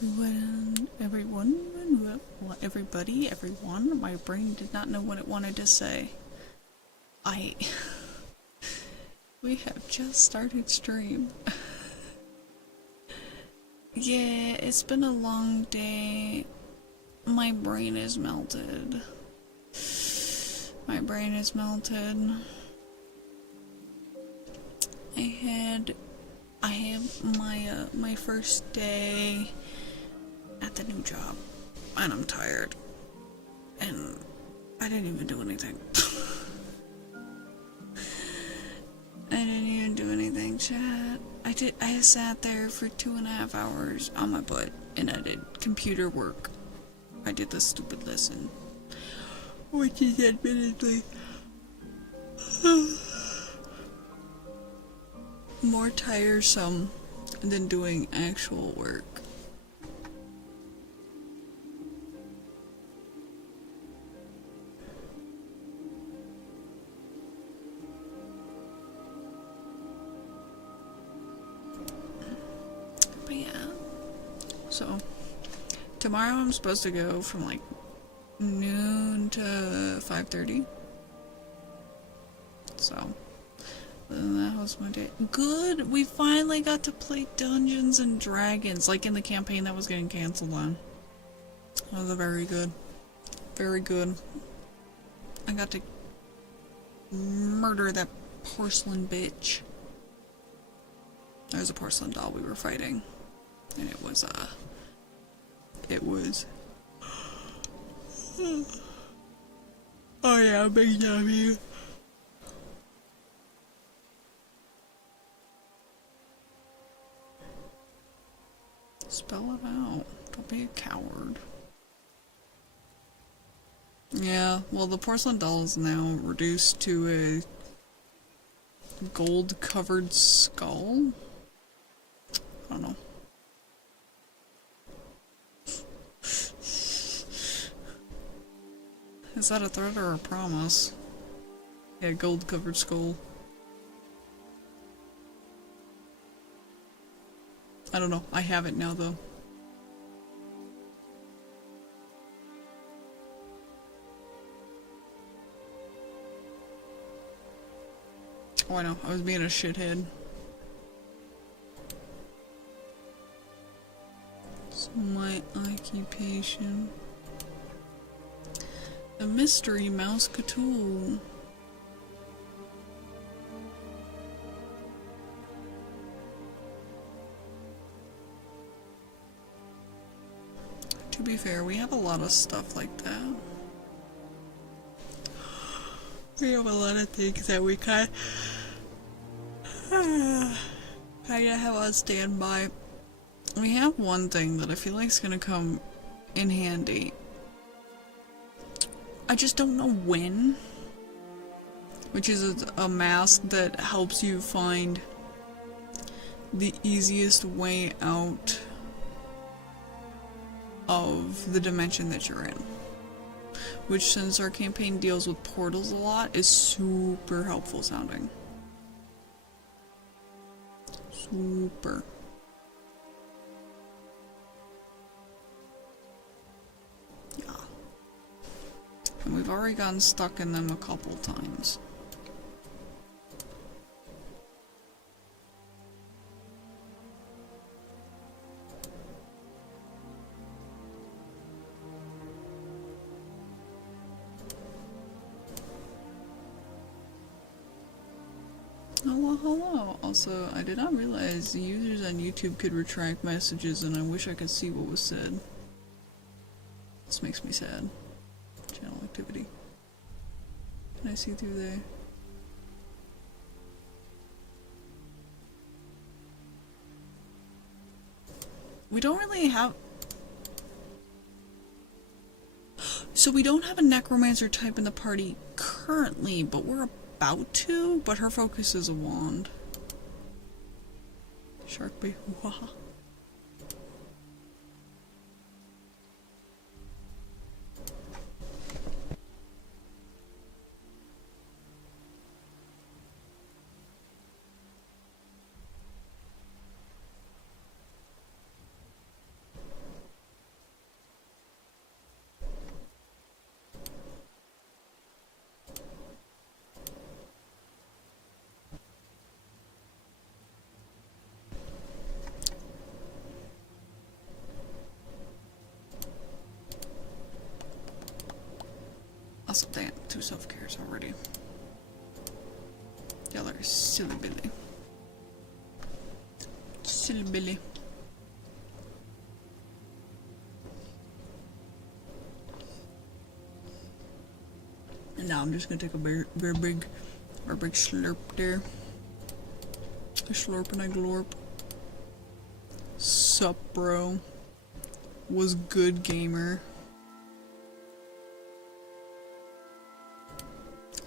everyone, my brain did not know what it wanted to say. We have just started stream. Yeah, it's been a long day. My brain is melted. My brain is melted. I have my first day at the new job, and I'm tired, and I didn't even do anything. I didn't even do anything, chat. I sat there for 2.5 hours on my butt, and I did computer work. I did the stupid lesson, which is admittedly more tiresome than doing actual work. But yeah, so tomorrow I'm supposed to go from like noon to 5:30. So that was my day. Good, we finally got to play Dungeons and Dragons, like in the campaign that was getting cancelled on. That was very good. Very good. I got to murder that porcelain bitch. There was a porcelain doll we were fighting. And it was oh yeah, big W. Spell it out. Don't be a coward. Yeah, well, the porcelain doll is now reduced to a gold-covered skull. I don't know. Is that a threat or a promise? Yeah, gold-covered skull. I don't know. I have it now, though. Oh, I know. I was being a shithead. So my occupation. A mystery mouse Cthulhu. To be fair, we have a lot of stuff like that. We have a lot of things that we kinda have on standby. We have one thing that I feel like is gonna come in handy. I just don't know when. Which is a mask that helps you find the easiest way out of the dimension that you're in. Which, since our campaign deals with portals a lot, is super helpful sounding. Super. Yeah. And we've already gotten stuck in them a couple times. Hello. Also, I did not realize the users on YouTube could retract messages, and I wish I could see what was said. This makes me sad. Channel activity. Can I see through there? We don't really have... So we don't have a necromancer type in the party currently, but we're about to, but her focus is a wand. Shark Bay. Waha. Also, damn, 2 self-cares already. Y'all are silly Billy. Silly Billy. And now I'm just gonna take a very big slurp there. A slurp and a glorp. Sup, bro? Was good, gamer?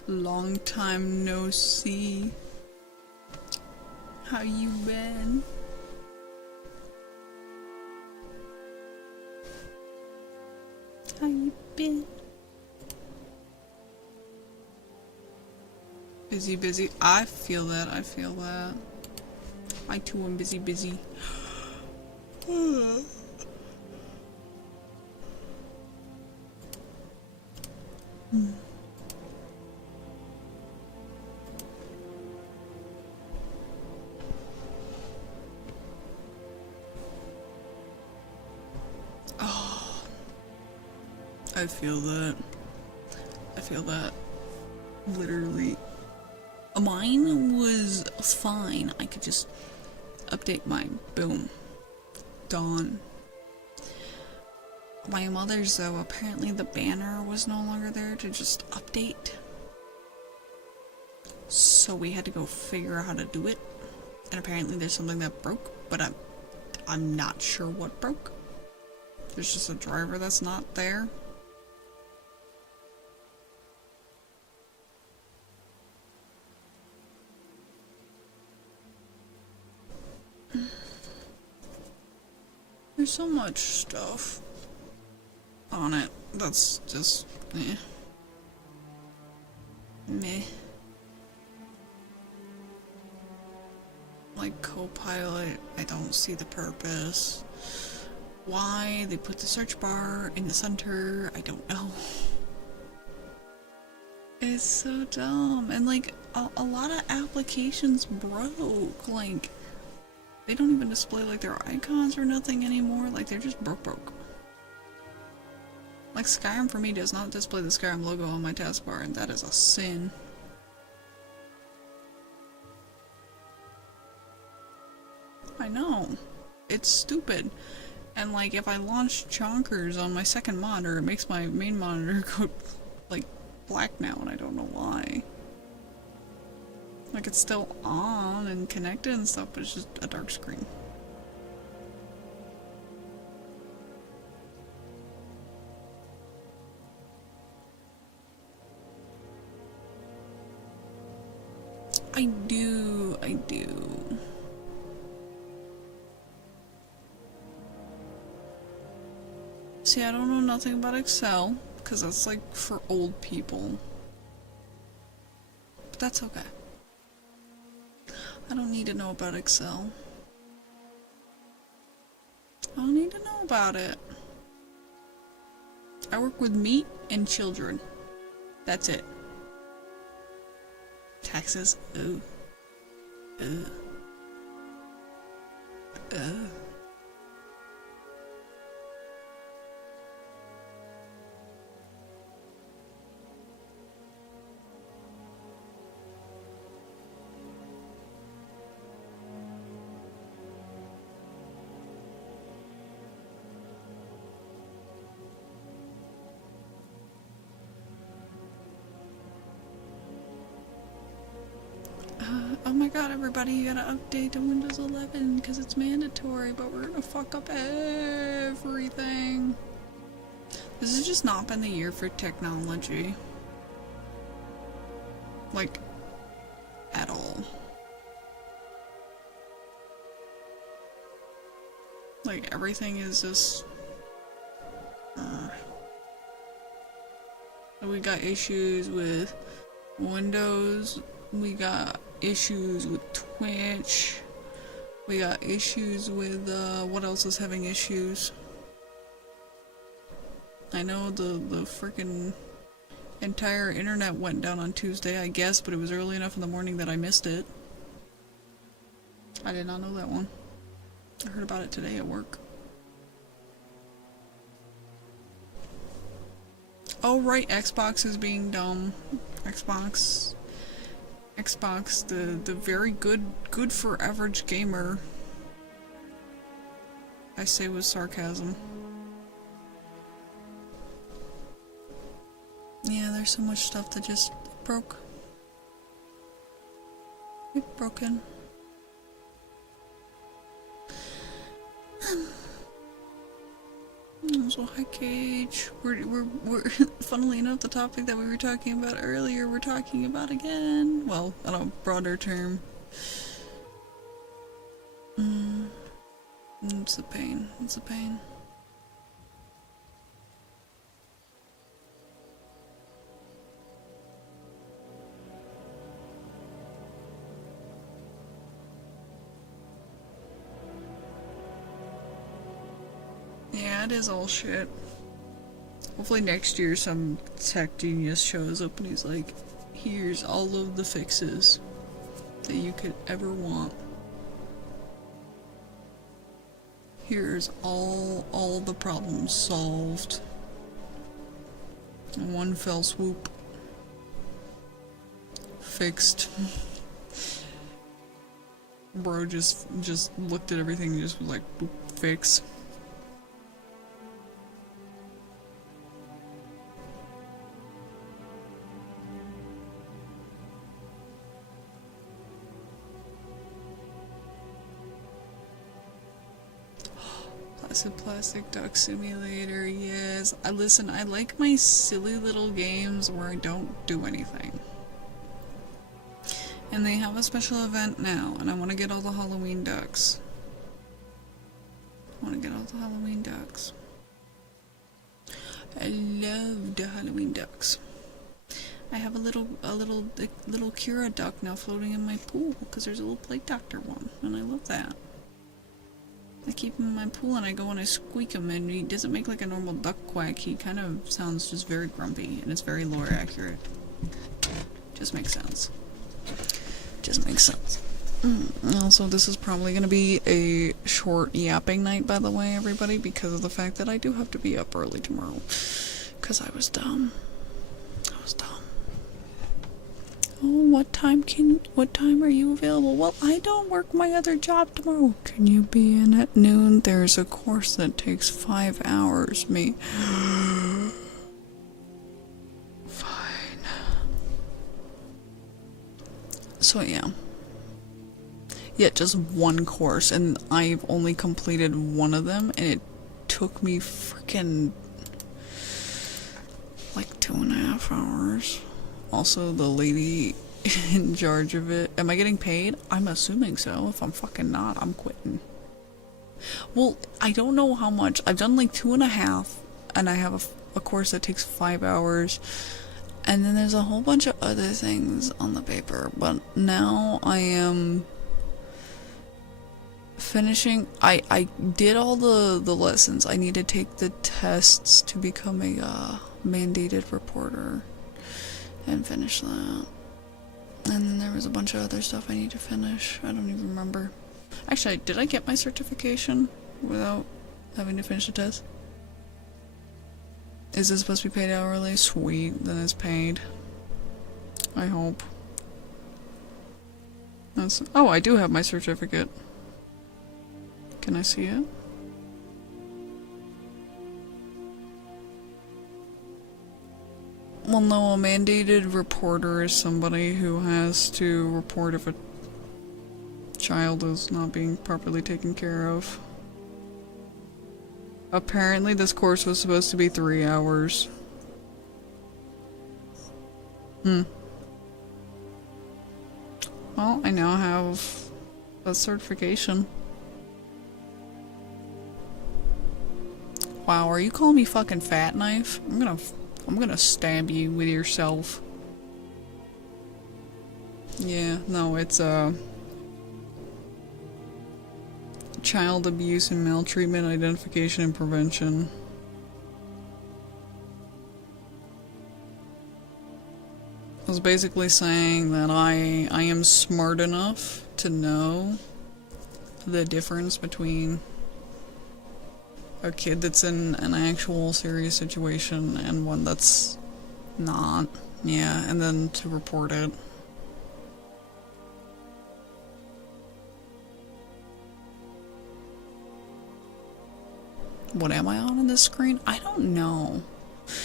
Long time no see. How you been? How you been? Busy. I feel that. I too am busy. I feel that. Literally. Mine was fine. I could just update mine. Boom. Done. My mother's, though, apparently the banner was no longer there to just update. So we had to go figure out how to do it. And apparently there's something that broke, but I'm not sure what broke. There's just a driver that's not there. There's so much stuff on it that's just meh. Like Copilot, I don't see the purpose. Why they put the search bar in the center, I don't know. It's so dumb, and like a lot of applications broke. Like they don't even display like their icons or nothing anymore. Like they're just broke. Like Skyrim for me does not display the Skyrim logo on my taskbar, and that is a sin. I know. It's stupid. And like if I launch chonkers on my second monitor, it makes my main monitor go like black now, and I don't know why. Like it's still on and connected and stuff, but it's just a dark screen. I do. See, I don't know nothing about Excel, because that's like for old people. But that's okay. I don't need to know about Excel. I don't need to know about it. I work with meat and children. That's it. Taxes? Ooh. Ooh. Ooh. Oh my god, everybody, you gotta update to Windows 11 because it's mandatory, but we're gonna fuck up everything. This has just not been the year for technology. Like, at all. Like, everything is just... We got issues with Windows. We got issues with Twitch. We got issues with, what else is having issues? I know the freaking entire internet went down on Tuesday, I guess, but it was early enough in the morning that I missed it. I did not know that one. I heard about it today at work. Oh right, Xbox is being dumb. Xbox, the very good for average gamer. I say with sarcasm. Yeah, there's so much stuff that just broke. It's broken. So hi Cage. We're funnily enough the topic that we were talking about earlier we're talking about again. Well, on a broader term. It's a pain. It's a pain. Yeah, it is all shit. Hopefully next year some tech genius shows up and he's like, here's all of the fixes that you could ever want. Here's all the problems solved in one fell swoop. Fixed. Bro just looked at everything and just was like, boop, fix. Plastic Duck Simulator, yes. Listen, I like my silly little games where I don't do anything. And they have a special event now, and I want to get all the Halloween ducks. I want to get all the Halloween ducks. I love the Halloween ducks. I have a little Kira duck now floating in my pool, because there's a little Plague Doctor one, and I love that. I keep him in my pool and I go and I squeak him and he doesn't make like a normal duck quack. He kind of sounds just very grumpy and it's very lore accurate. Just makes sense. Just makes sense. Also, this is probably going to be a short yapping night, by the way, everybody, because of the fact that I do have to be up early tomorrow. Because I was dumb. I was dumb. Oh, what time are you available? Well, I don't work my other job tomorrow. Can you be in at noon? There's a course that takes 5 hours. Me. Fine. So yeah. Yeah, just one course, and I've only completed one of them, and it took me freaking like 2.5 hours. Also, the lady in charge of it. Am I getting paid? I'm assuming so. If I'm fucking not, I'm quitting. Well, I don't know how much. I've done like 2.5, and I have a course that takes 5 hours. And then there's a whole bunch of other things on the paper. But now I am finishing. I did all the lessons. I need to take the tests to become a mandated reporter. And finish that. And then there was a bunch of other stuff I need to finish. I don't even remember. Actually, did I get my certification without having to finish the test? Is this supposed to be paid hourly? Sweet, then it's paid. I hope. Oh, I do have my certificate. Can I see it? Well, no, a mandated reporter is somebody who has to report if a child is not being properly taken care of. Apparently, this course was supposed to be 3 hours. Well, I now have a certification. Wow, are you calling me fucking fat knife? I'm gonna stab you with yourself. Yeah, no, it's child abuse and maltreatment identification and prevention. I was basically saying that I am smart enough to know the difference between a kid that's in an actual serious situation and one that's not. Yeah, and then to report it. What am I on this screen? I don't know.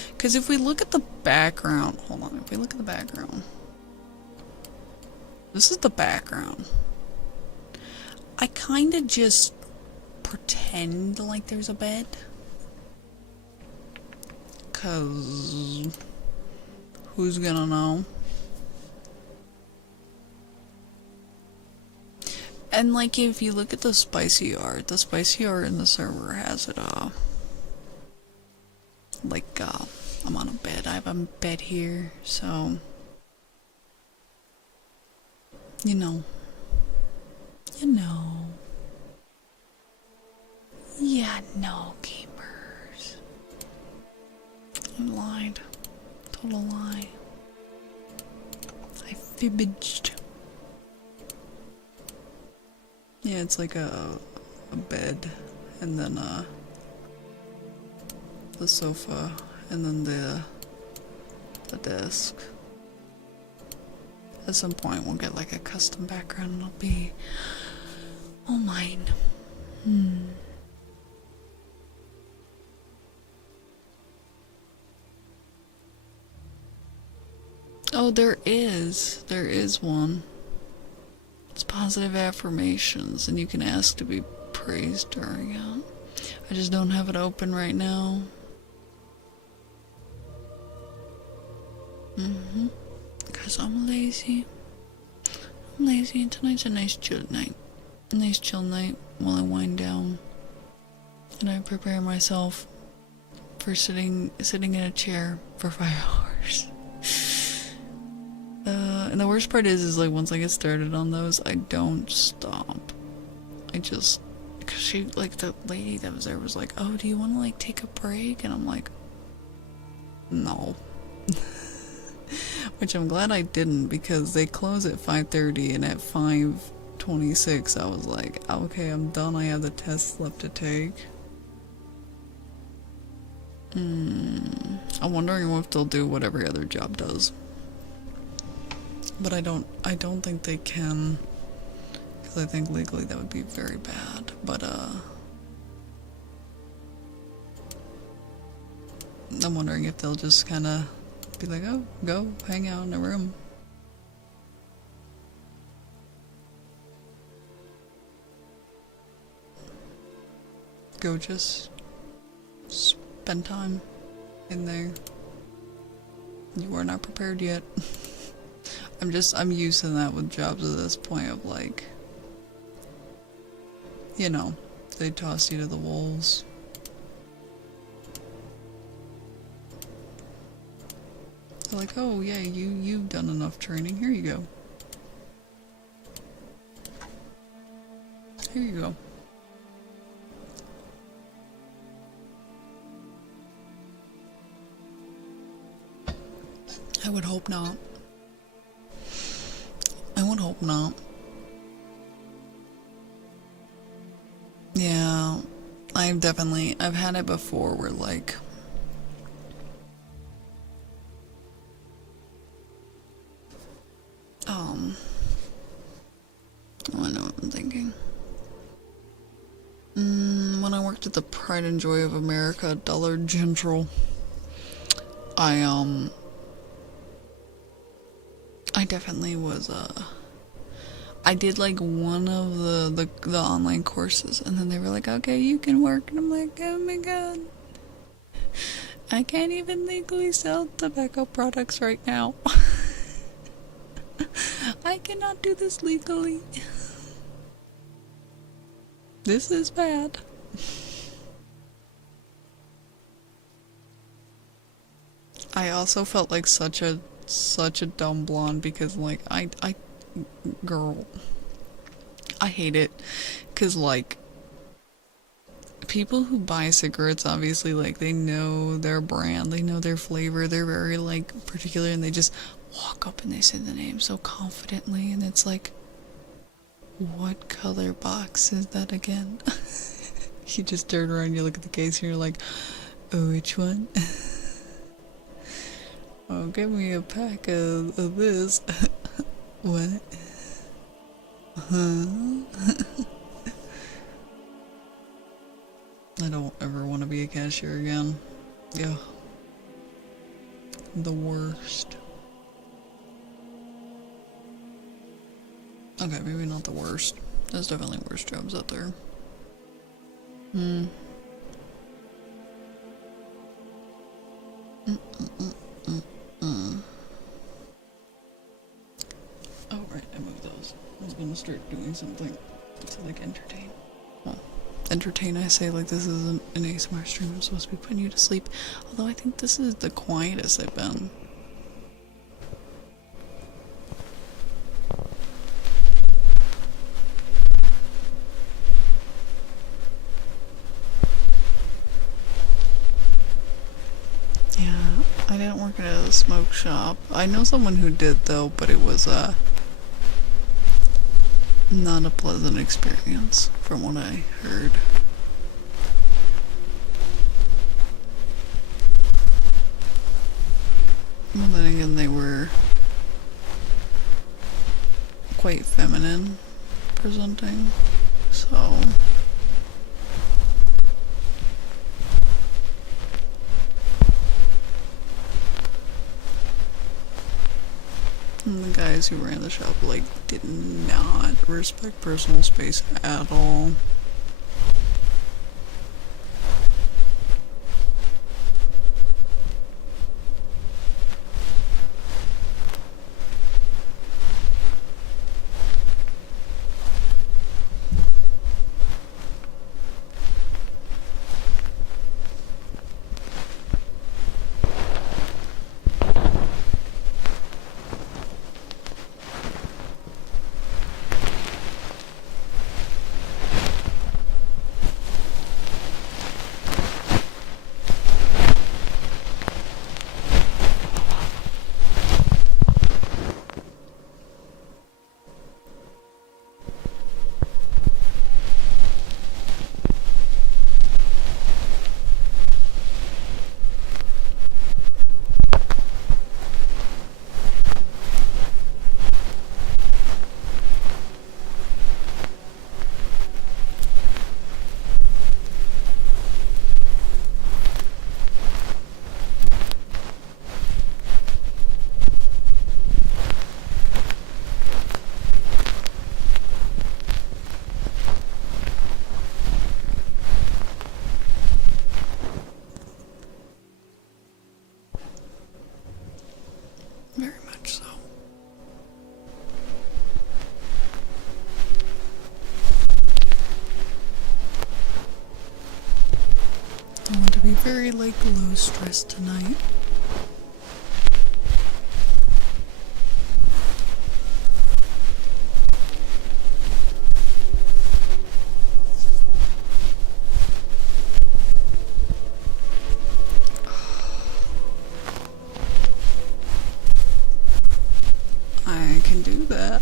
Because if we look at the background, hold on, if we look at the background, this is the background. I kind of just pretend like there's a bed. Because who's gonna know? And like if you look at the spicy art in the server has it like I'm on a bed. I have a bed here, so you know. Yeah, no, gamers. I lied. Total lie. I fibbaged. Yeah, it's like a bed, and then the sofa, and then the desk. At some point we'll get like a custom background and it'll be all mine. Oh, there is one. It's positive affirmations, and you can ask to be praised during it. I just don't have it open right now. Because I'm lazy. And tonight's a nice chill night. A nice chill night while I wind down. And I prepare myself for sitting in a chair for 5 hours. And the worst part is like once I get started on those, I don't stop. I just, cause she, like the lady that was there was like, oh, do you want to like take a break? And I'm like, no. Which I'm glad I didn't, because they close at 5:30 and at 5:26 I was like, okay, I'm done. I have the test left to take. I'm wondering if they'll do what every other job does. But I don't think they can, because I think legally that would be very bad. But I'm wondering if they'll just kind of be like, oh, go hang out in a room. Go just spend time in there. You are not prepared yet. I'm used to that with jobs at this point of like, you know, they toss you to the wolves. They're like, oh yeah, you've done enough training, here you go. Here you go. I would hope not. I would hope not. Yeah, I've had it before where like, I know what I'm thinking. When I worked at the Pride and Joy of America, Dollar General, I definitely was, I did like one of the online courses, and then they were like, okay, you can work, and I'm like, oh my god, I can't even legally sell tobacco products right now. I cannot do this legally. This is bad. I also felt like such a dumb blonde, because like girl, I hate it, because like people who buy cigarettes, obviously, like they know their brand, they know their flavor, they're very like particular, and they just walk up and they say the name so confidently, and it's like, what color box is that again? You just turn around, you look at the case, and you're like, oh, which one? Oh, give me a pack of this. What? Huh? I don't ever want to be a cashier again. Yeah. The worst. Okay, maybe not the worst. There's definitely worse jobs out there. Oh, right, I moved those. I was gonna start doing something to, like, entertain. Well, entertain, I say, like, this isn't an ASMR stream. I'm supposed to be putting you to sleep. Although I think this is the quietest I've been. Yeah, I didn't work at a smoke shop. I know someone who did, though, but it was, not a pleasant experience, from what I heard. Well, then again, they were quite feminine presenting, so... And the guys who ran the shop, like, did not respect personal space at all. Very much so. I want to be very, like, low stress tonight. I can do that.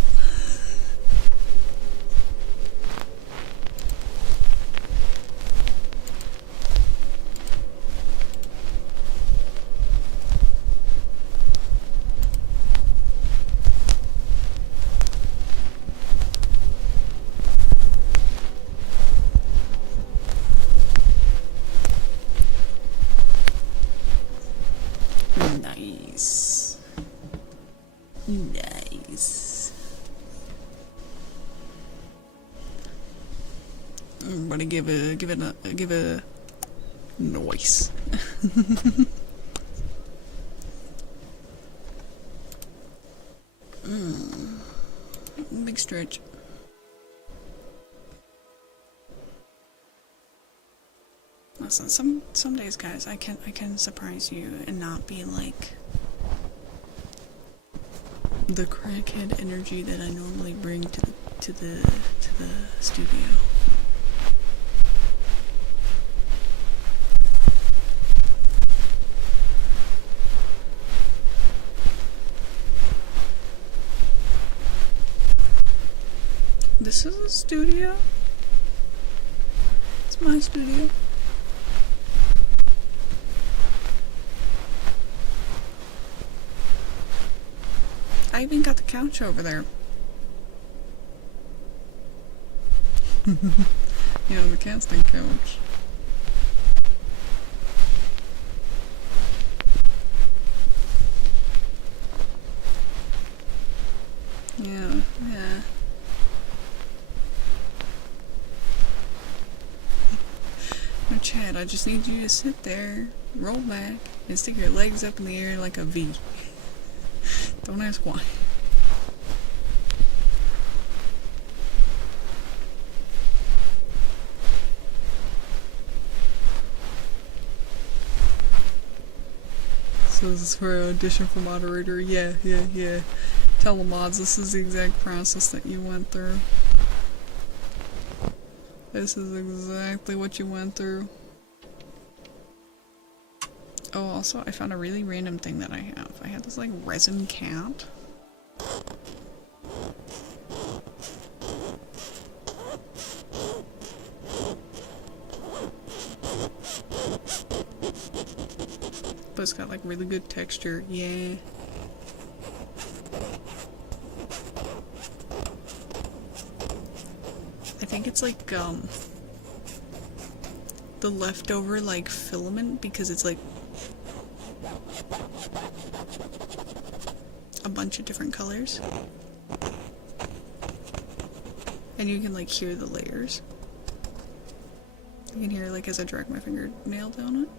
Nice. Nice. Everybody give a noise. Big stretch. Listen, some days, guys, I can surprise you and not be like the crackhead energy that I normally bring to the studio. This is a studio. It's my studio. I even got the couch over there. Yeah, the casting couch. Yeah. No, Chad, I just need you to sit there, roll back, and stick your legs up in the air like a V. Don't ask why. So this is for audition for moderator. Yeah. Tell the mods this is the exact process that you went through. This is exactly what you went through. Oh, also, I found a really random thing that I have. I had this, like, resin cat. But it's got, like, really good texture. Yeah. I think it's like, the leftover, like, filament, because it's, like, a bunch of different colors. And you can, like, hear the layers. You can hear, like, as I drag my fingernail down it.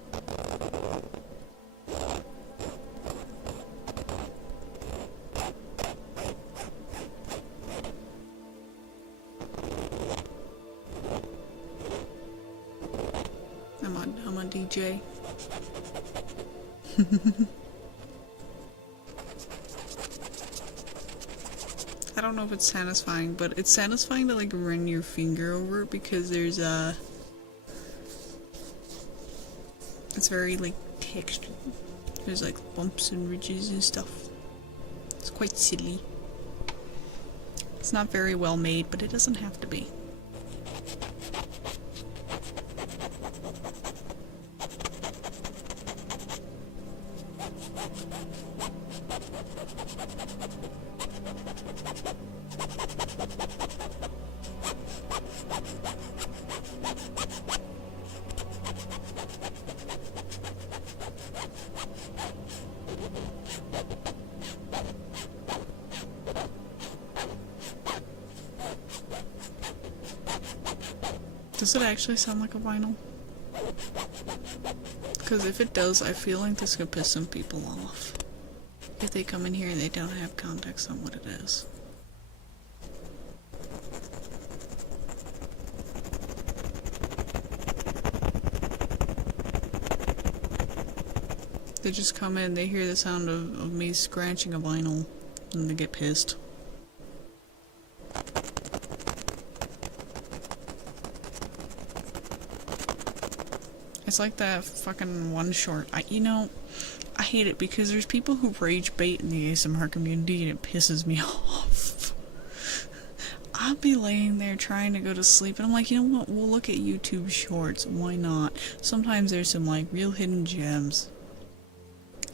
I'm a DJ. I don't know if it's satisfying, but it's satisfying to like run your finger over it because there's it's very like textured. There's like bumps and ridges and stuff. It's quite silly. It's not very well made, but it doesn't have to be. Does it actually sound like a vinyl? Because if it does, I feel like this could piss some people off. If they come in here and they don't have context on what it is. They just come in, they hear the sound of me scratching a vinyl, and they get pissed. It's like that fucking one short. I hate it because there's people who rage bait in the ASMR community and it pisses me off. I'll be laying there trying to go to sleep and I'm like, you know what, we'll look at YouTube shorts, why not? Sometimes there's some like real hidden gems.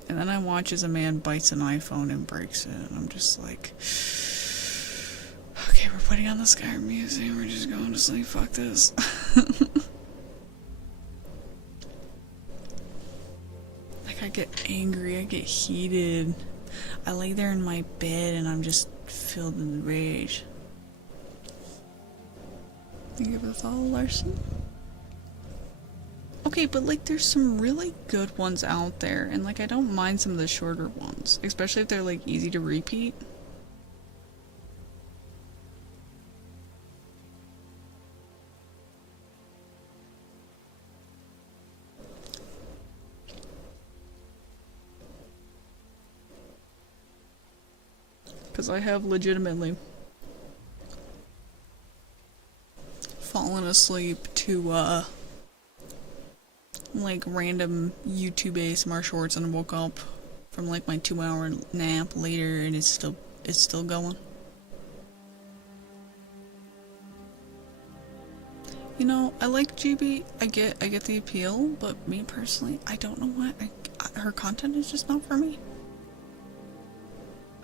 And then I watch as a man bites an iPhone and breaks it and I'm just like, okay, we're putting on the Skyrim music, we're just going to sleep, fuck this. I get angry, I get heated. I lay there in my bed and I'm just filled with rage. Thank you for the follow, Larson. Okay, but like there's some really good ones out there and like I don't mind some of the shorter ones, especially if they're like easy to repeat. Because I have legitimately fallen asleep to, like, random YouTube ASMR shorts and woke up from, like, my 2-hour nap later and it's still going. You know, I like GB. I get the appeal, but me personally, I don't know why. Her content is just not for me.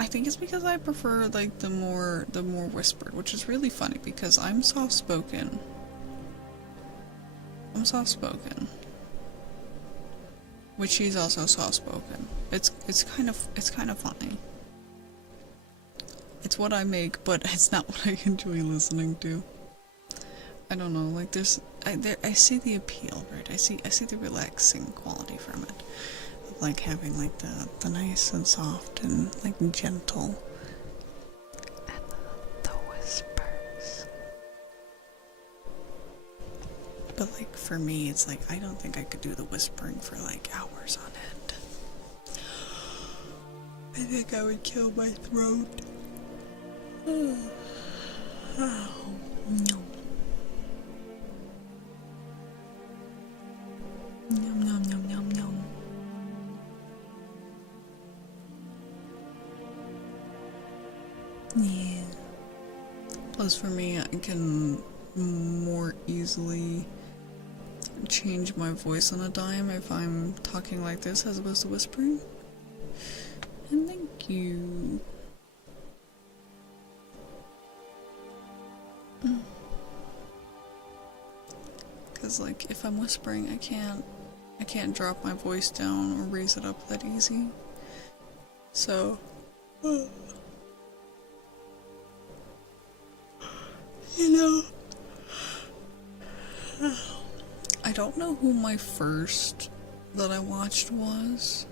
I think it's because I prefer like the more whispered, which is really funny because I'm soft spoken. I'm soft spoken, which she's also soft spoken. It's kind of funny. It's what I make, but it's not what I enjoy listening to. I don't know, like I see the appeal, right? I see the relaxing quality from it. Like having like the nice and soft and like gentle and the whispers. But like for me, it's like I don't think I could do the whispering for like hours on end. I think I would kill my throat. Oh, no. Nom nom nom nom nom. Yeah. Plus for me, I can more easily change my voice on a dime if I'm talking like this as opposed to whispering. And thank you. Cause like if I'm whispering, I can't drop my voice down or raise it up that easy. So you know, I don't know who my first that I watched was.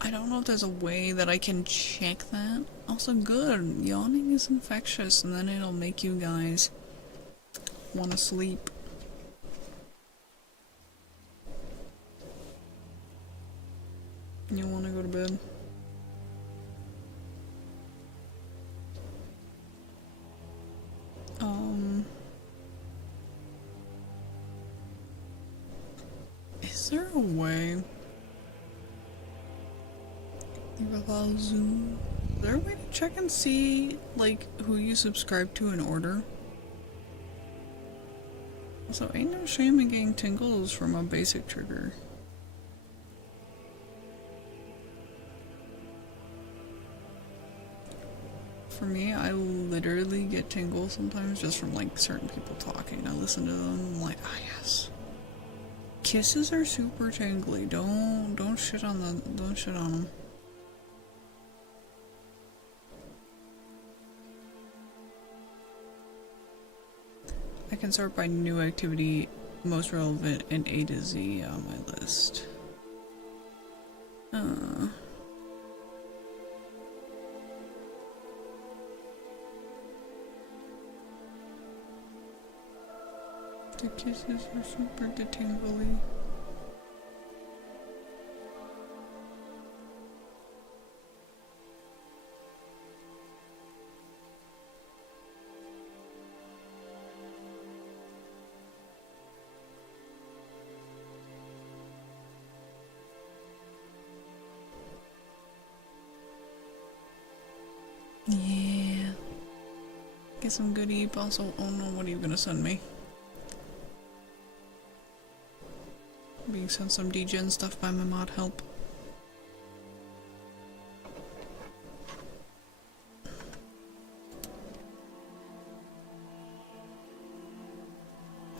I don't know if there's a way that I can check that. Also good, yawning is infectious and then it'll make you guys want to sleep. You want to go to bed? Is there a way? Is there a way to check and see, like, who you subscribe to in order? Also, ain't no shame in getting tingles from a basic trigger. For me, I literally get tingles sometimes just from, like, certain people talking. I listen to them, I'm like, ah, yes. Kisses are super tingly. Don't shit on them. Don't shit on them. I can sort by new activity, most relevant, and A to Z on my list. The kisses are super tingly. Yeah. Get some good eep. Also, oh no, what are you gonna send me? Being sent some degen stuff by my mod help.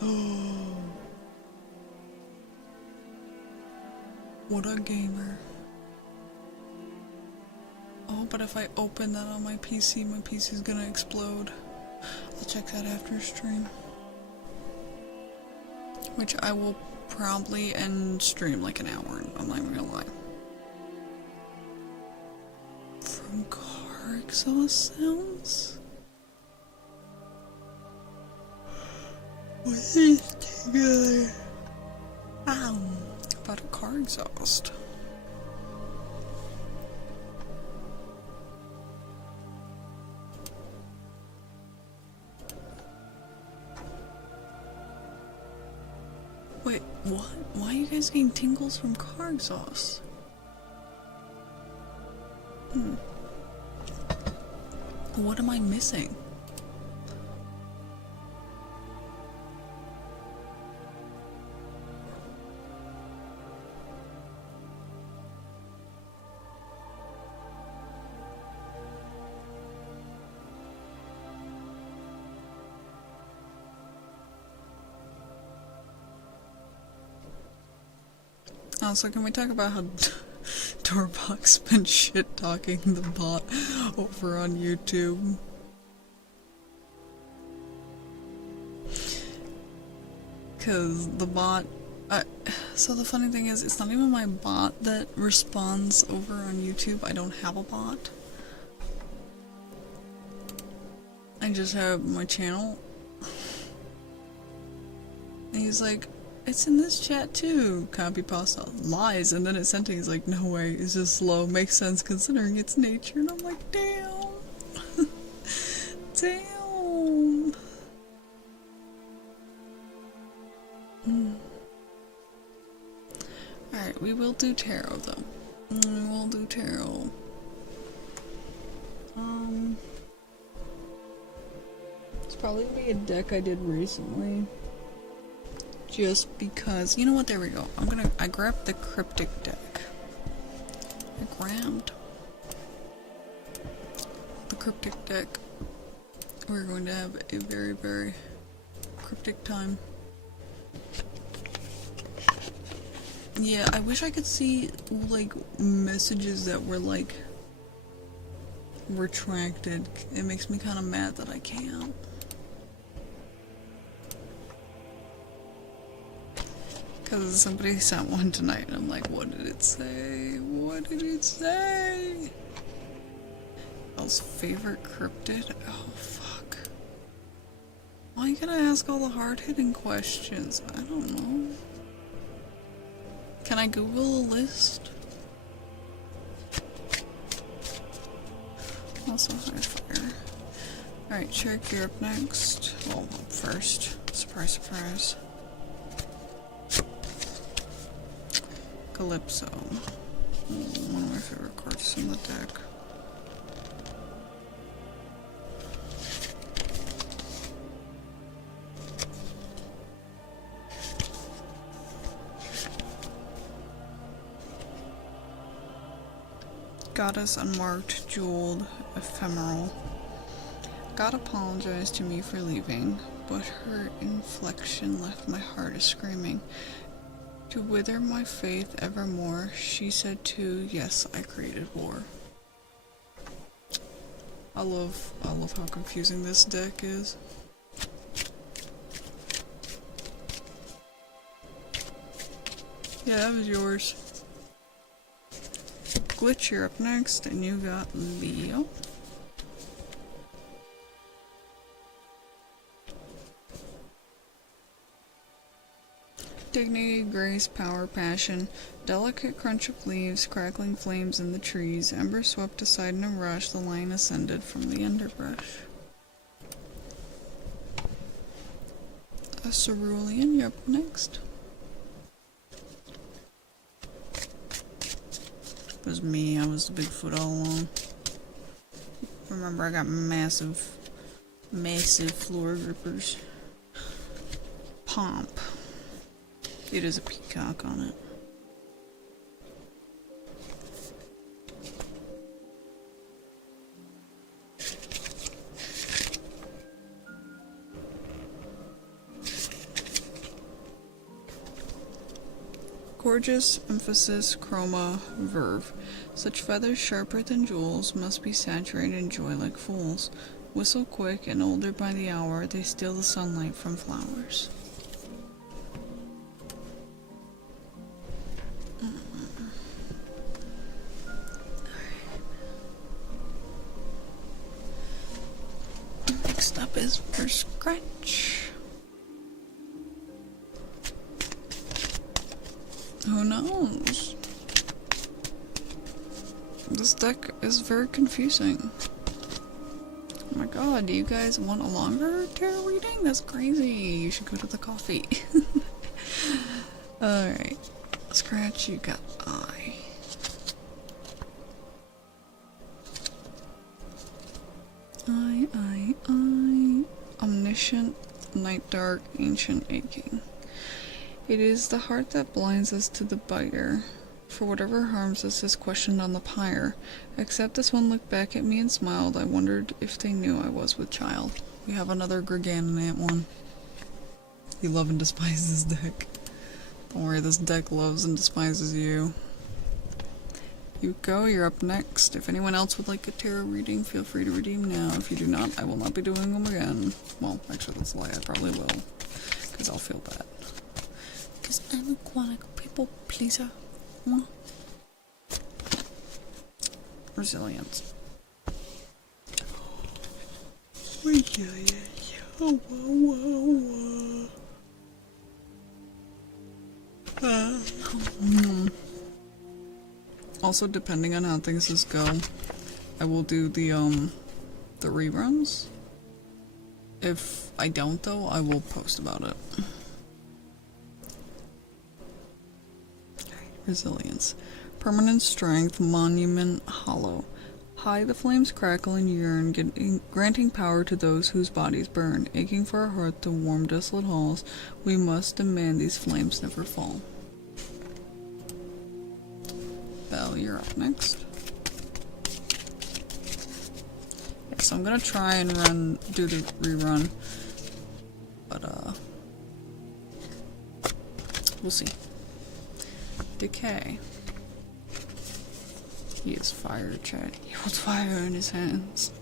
Oh, what a gamer. Oh, but if I open that on my PC's gonna explode. I'll check that after stream. Which I will probably end stream like an hour, I'm not even gonna lie. From car exhaust sounds? What is together? Ow. About a car exhaust. Wait, what? Why are you guys getting tingles from car exhaust? What am I missing? Oh, so can we talk about how Doorbox been shit-talking the bot over on YouTube? Because the bot... so the funny thing is, it's not even my bot that responds over on YouTube. I don't have a bot. I just have my channel. And he's like, it's in this chat too. Copy pasta. Lies. And then it's sent to he's like, no way. It's just slow. Makes sense considering its nature. And I'm like, damn. Damn. Alright, we will do tarot though. We will do tarot. It's probably gonna be a deck I did recently. Just because, you know what, there we go. I grabbed the cryptic deck. I grabbed the cryptic deck. We're going to have a very, very cryptic time. Yeah, I wish I could see, like, messages that were, like, retracted. It makes me kind of mad that I can't. Because somebody sent one tonight and I'm like, what did it say? What did it say? Elle's favorite cryptid? Oh, fuck. Why you gotta ask all the hard-hitting questions? I don't know. Can I Google a list? Also high fire. Alright, check, you're up next. Well, up first. Surprise, surprise. Calypso. One of my favorite cards in the deck. Goddess unmarked, jeweled, ephemeral. God apologized to me for leaving, but her inflection left my heart a screaming. To wither my faith evermore, she said too, yes, I created war. I love how confusing this deck is. Yeah, that was yours. Glitch, you're up next, and you got Leo. Dignity, grace, power, passion, delicate crunch of leaves, crackling flames in the trees, ember swept aside in a rush, the lion ascended from the underbrush. A cerulean, you're up next. It was me, I was the Bigfoot all along. Remember, I got massive floor grippers. Pomp. It is a peacock on it. Gorgeous, emphasis, chroma, verve. Such feathers sharper than jewels must be saturated in joy like fools. Whistle quick and older by the hour, they steal the sunlight from flowers. Next up is for scratch. Who knows? This deck is very confusing. Oh my god, do you guys want a longer tarot reading? That's crazy. You should go to the coffee. Alright. Scratch, you got I. Omniscient, night dark, ancient aching. It is the heart that blinds us to the biter. For whatever harms us is questioned on the pyre. Except this one looked back at me and smiled. I wondered if they knew I was with child. We have another Greganonant one. You love and despise this deck. Don't worry, this deck loves and despises you. Yuko, you're up next. If anyone else would like a tarot reading, feel free to redeem now. If you do not, I will not be doing them again. Well, actually, that's a lie. I probably will. Because I'll feel bad. Because I'm a chronic people pleaser. Resilience. Also, depending on how things go, I will do the reruns. If I don't though, I will post about it. Resilience. Permanent strength, monument hollow. High the flames crackle and yearn, granting power to those whose bodies burn. Aching for our hearth to warm desolate halls, we must demand these flames never fall. Belle, you're up next. Yeah, so I'm gonna try and do the rerun, but we'll see. Decay. He is fire, chat. He holds fire in his hands.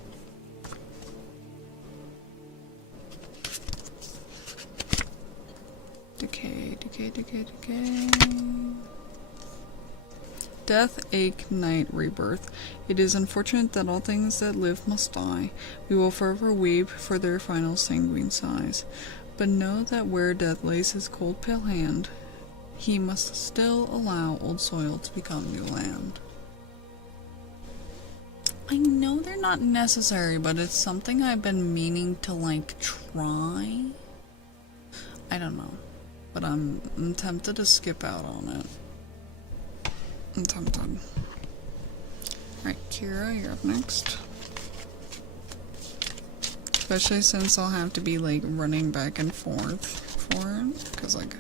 Decay, decay, decay, decay. Death, ache, night, rebirth. It is unfortunate that all things that live must die. We will forever weep for their final sanguine sighs. But know that where death lays his cold pale hand, he must still allow old soil to become new land. I know they're not necessary, but it's something I've been meaning to, like, try. I don't know. But I'm tempted to skip out on it. I'm tempted. Alright, Kira, you're up next. Especially since I'll have to be, like, running back and forth for it. Because, like,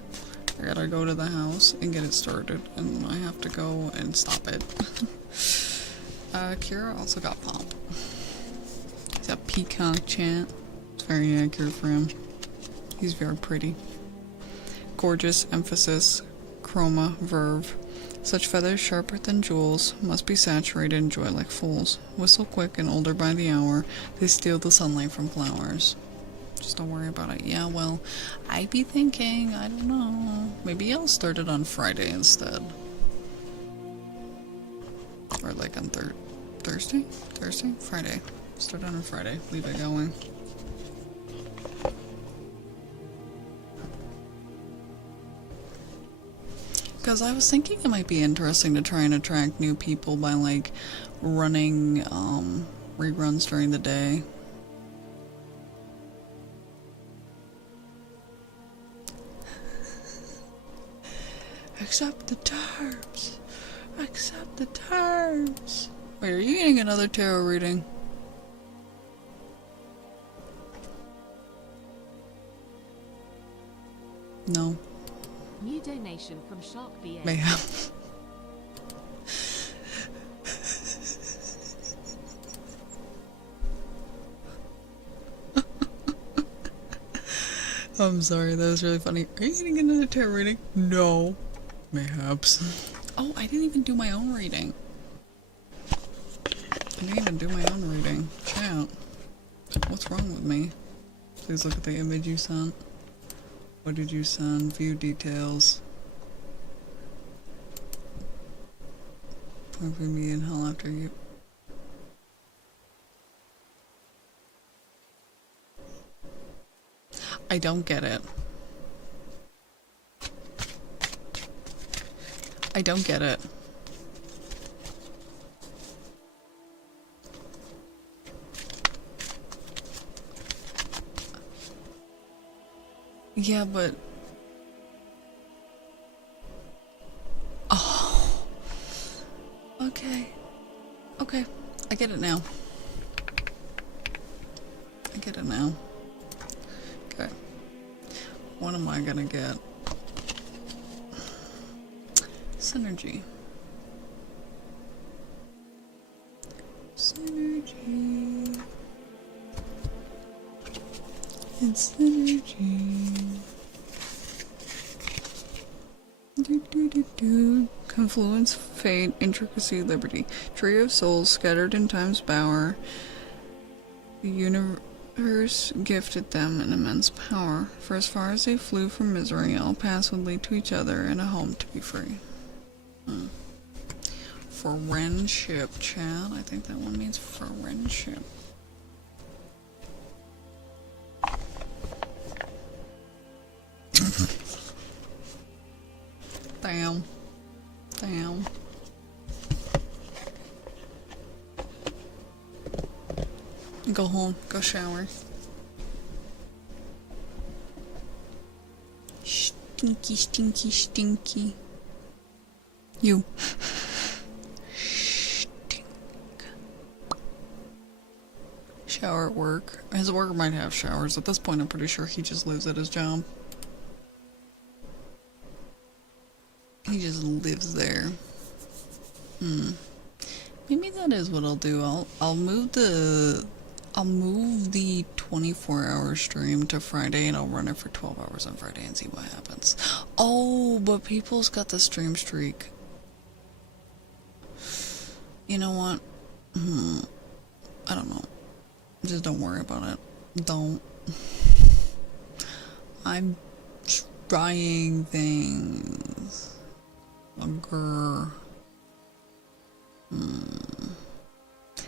I gotta go to the house and get it started. And I have to go and stop it. Kira also got Pop. He's got peacock chant. It's very accurate for him. He's very pretty. Gorgeous, emphasis, chroma, verve. Such feathers sharper than jewels must be saturated in joy like fools. Whistle quick and older by the hour, they steal the sunlight from flowers. Just don't worry about it. Yeah, well, I'd be thinking, I don't know, maybe I'll start it on Friday instead. Or like on Thursday? Friday. Start it on Friday. Leave it going. Because I was thinking it might be interesting to try and attract new people by, like, running reruns during the day. Accept the terms. Accept the terms. Wait, are you getting another tarot reading? No. New donation from Shark BA. Mayhem. I'm sorry, that was really funny. Are you getting another tarot reading? No. Mayhaps. Oh, I didn't even do my own reading. I didn't even do my own reading. Chat. What's wrong with me? Please look at the image you sent. What did you send? View details. Point for me in hell after you. I don't get it. I don't get it. Yeah, but... Oh. Okay. Okay. I get it now. I get it now. Okay. What am I gonna get? Synergy. Synergy. It's synergy. Confluence, fate, intricacy, liberty. Trio of souls scattered in time's bower. The universe gifted them an immense power. For as far as they flew from misery, all paths would lead to each other and a home to be free. Friendship, chat. I think that one means friendship. Damn. Damn. Go home. Go shower. Stinky, stinky, stinky. You. Stink. Shower at work. His work might have showers. At this point, I'm pretty sure he just lives at his job. He just lives there. Maybe that is what I'll do. I'll move the 24-hour stream to Friday and I'll run it for 12 hours on Friday and see what happens. Oh, but people's got the stream streak. You know what? I don't know. Just don't worry about it. Don't. I'm trying things.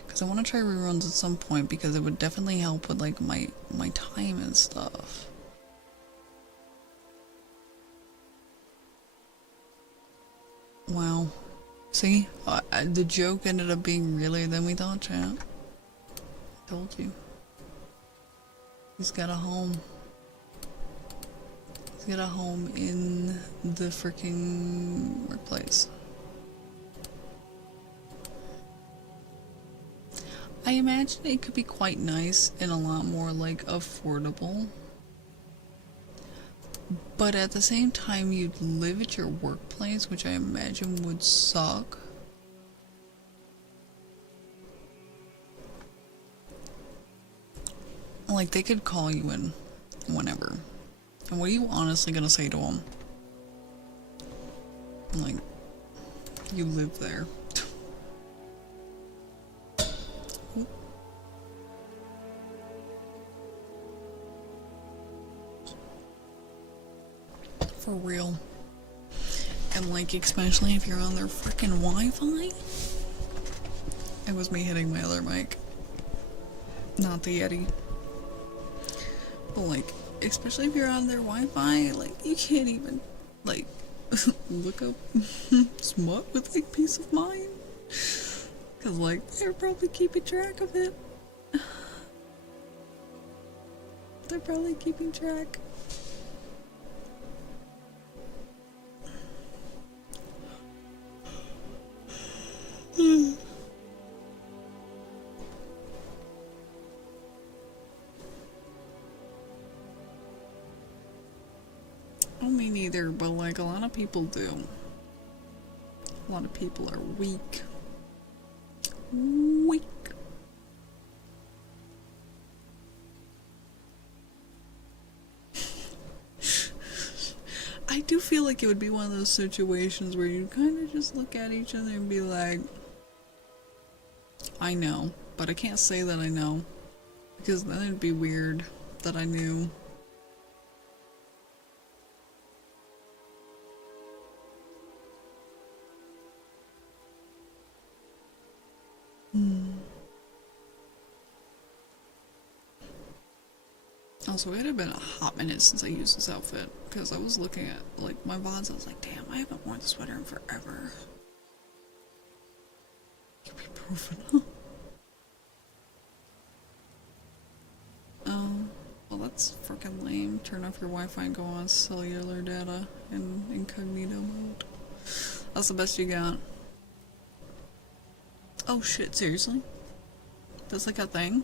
Because I want to try reruns at some point because it would definitely help with like my time and stuff. Wow. See? The joke ended up being realer than we thought, chat. I told you. He's got a home. He's got a home in the freaking workplace. I imagine it could be quite nice and a lot more like affordable. But at the same time, you'd live at your workplace, which I imagine would suck. Like, they could call you in whenever. And what are you honestly gonna say to them? Like, you live there. For real. And like, especially if you're on their freaking Wi-Fi. It was me hitting my other mic. Not the Yeti. But like, especially if you're on their Wi-Fi, like, you can't even, like, look up smut with, like, peace of mind. Cause, like, they're probably keeping track of it. They're probably keeping track. Me neither, but like a lot of people do. A lot of people are weak. Weak. I do feel like it would be one of those situations where you kind of just look at each other and be like, I know, but I can't say that I know, because then it'd be weird that I knew. Also, it had been a hot minute since I used this outfit, because I was looking at, like, my VODs, I was like, damn, I haven't worn this sweater in forever. Ibuprofen. Oh, well, that's freaking lame. Turn off your Wi-Fi and go on cellular data in incognito mode. That's the best you got. Oh shit, seriously? That's like a thing?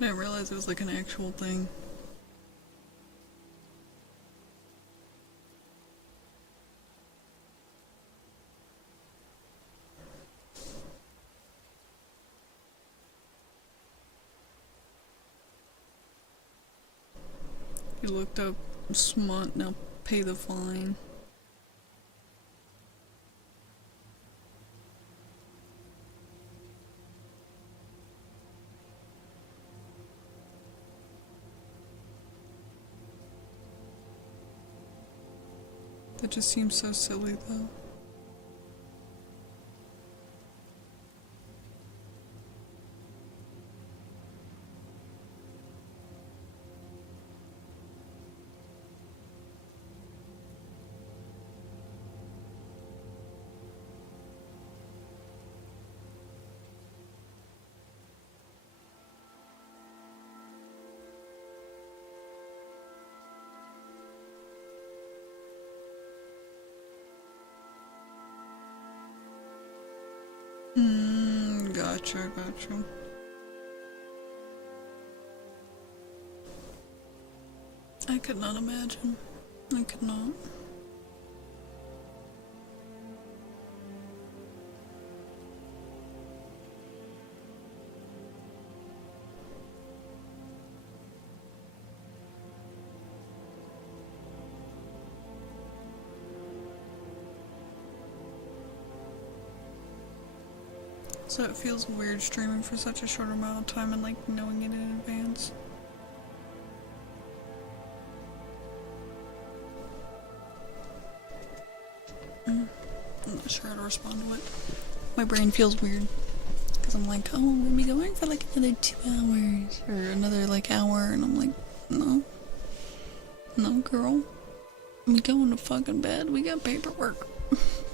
I didn't realize it was like an actual thing. You looked up smut, now pay the fine. That just seems so silly though. Gotcha. I could not imagine. I could not. So it feels weird streaming for such a short amount of time and like knowing it in advance. I'm not sure how to respond to it. My brain feels weird. Because I'm like, oh, we'll be going for like another 2 hours. Or another like hour. And I'm like, no. No, girl. We going to fucking bed. We got paperwork.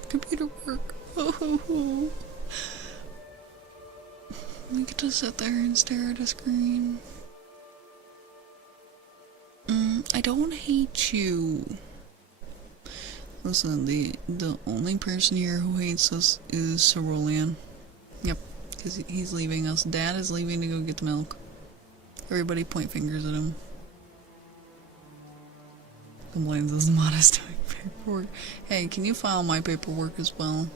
Computer work. Oh. We get to sit there and stare at a screen. I don't hate you. Listen, the only person here who hates us is Cerulean. Yep, because he's leaving us. Dad is leaving to go get the milk. Everybody point fingers at him. Complains as modest doing paperwork. Hey, can you file my paperwork as well?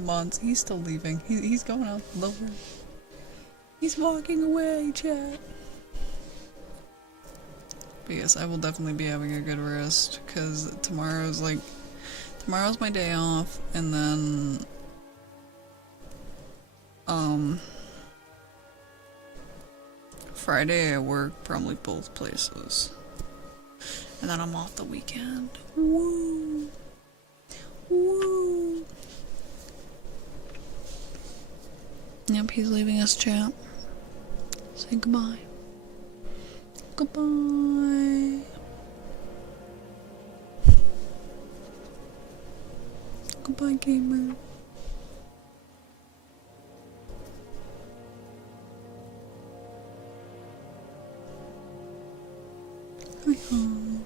Months. He's still leaving. He's going out the door. He's walking away, chat. But yes, I will definitely be having a good rest because tomorrow's my day off, and then Friday I work probably both places, and then I'm off the weekend. Woo! Woo! Yep, he's leaving us, chat. Say goodbye. Goodbye. Goodbye, gamer. Hi, home.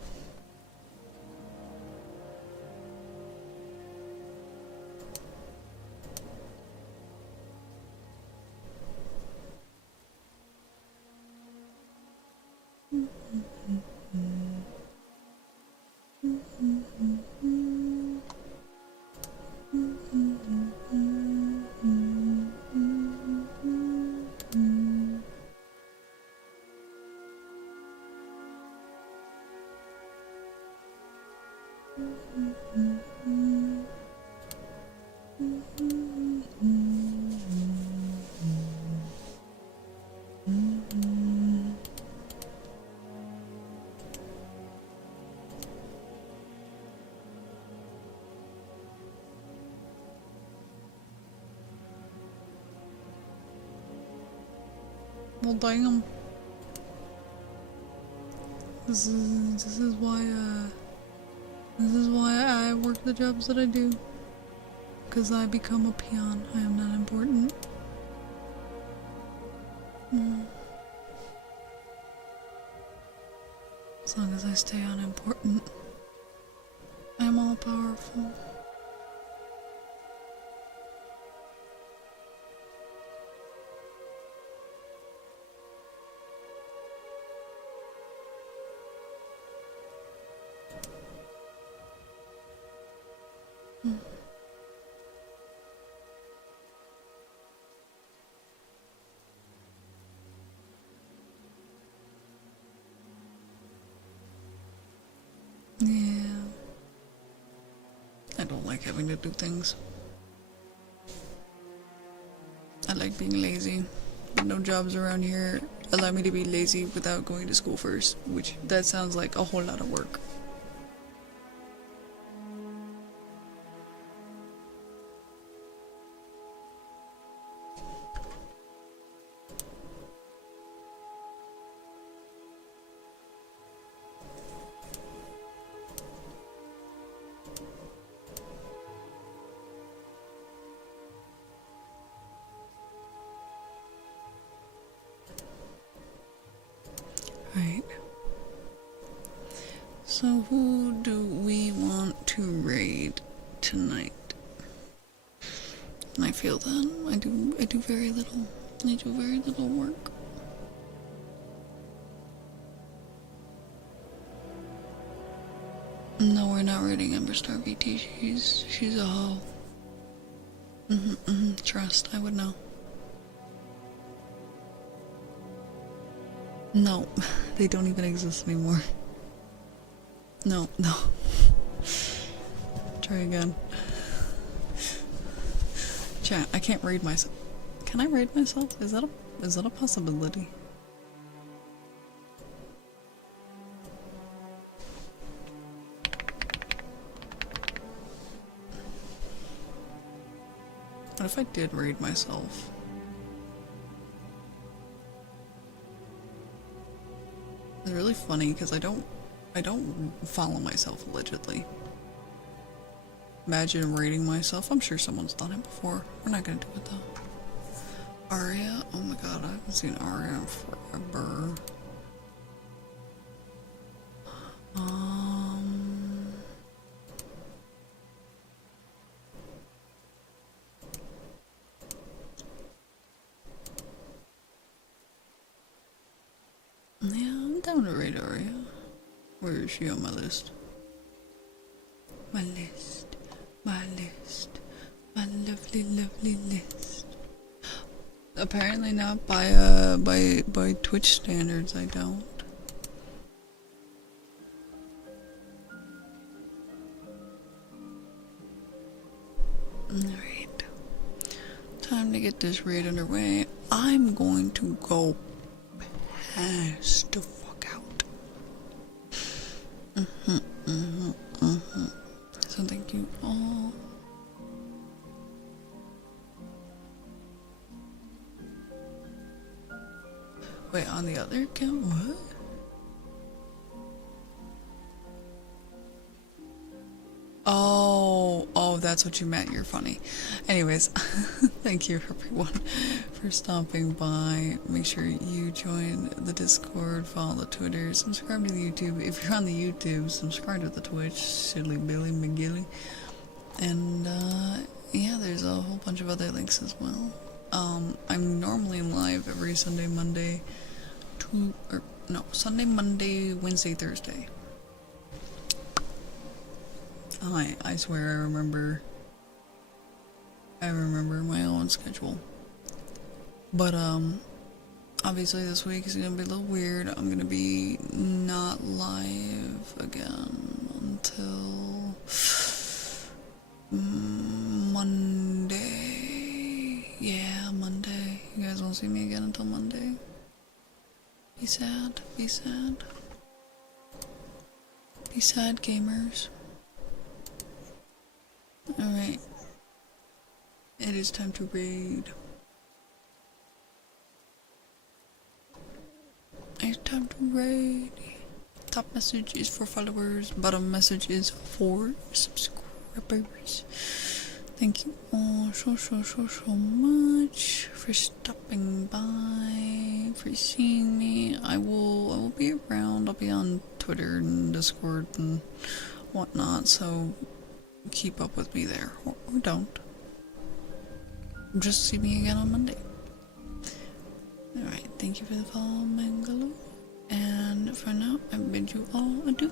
Well, damn. This is why I work the jobs that I do. Because I become a peon. I am not important. As long as I stay unimportant, I am all powerful. like having to do things. I like being lazy, but no jobs around here allow me to be lazy without going to school first, which that sounds like a whole lot of work. Right. So who do we want to raid tonight? And I feel that I do very little. I do very little work. No, we're not raiding Ember Star VT. She's a hoe. Trust, I would know. No, they don't even exist anymore. No. Try again. Chat, I can't raid myself. Can I raid myself? Is that a possibility? What if I did raid myself? It's really funny because I don't follow myself allegedly. Imagine raiding myself. I'm sure someone's done it before. We're not gonna do it though. Aria? Oh my god, I haven't seen Aria in forever. Yeah, I'm down to raid Aria. Where is she on my list? My list. My lovely, lovely list. Apparently not by Twitch standards, I don't. Alright. Time to get this raid underway. I'm going to go pass the fuck out. So thank you all. Wait, on the other account? What? Oh, that's what you meant. You're funny. Anyways, thank you everyone for stopping by. Make sure you join the Discord, follow the Twitter, subscribe to the YouTube. If you're on the YouTube, subscribe to the Twitch, Silly Billy McGilly. And yeah, there's a whole bunch of other links as well. I'm normally live every Sunday, Monday, Sunday, Monday, Wednesday, Thursday. I swear I remember my own schedule. But obviously this week is gonna be a little weird. I'm gonna be not live again until Monday. Yeah, Monday. You guys won't see me again until Monday. Be sad, be sad. Be sad, gamers. Alright. It is time to raid. It's time to raid. Top message is for followers, bottom message is for subscribers. Thank you all so much for stopping by, for seeing me. I will be around. I'll be on Twitter and Discord and whatnot, so keep up with me there, or don't. Just see me again on Monday. Alright, thank you for the follow, Mangalo. And for now, I bid you all adieu.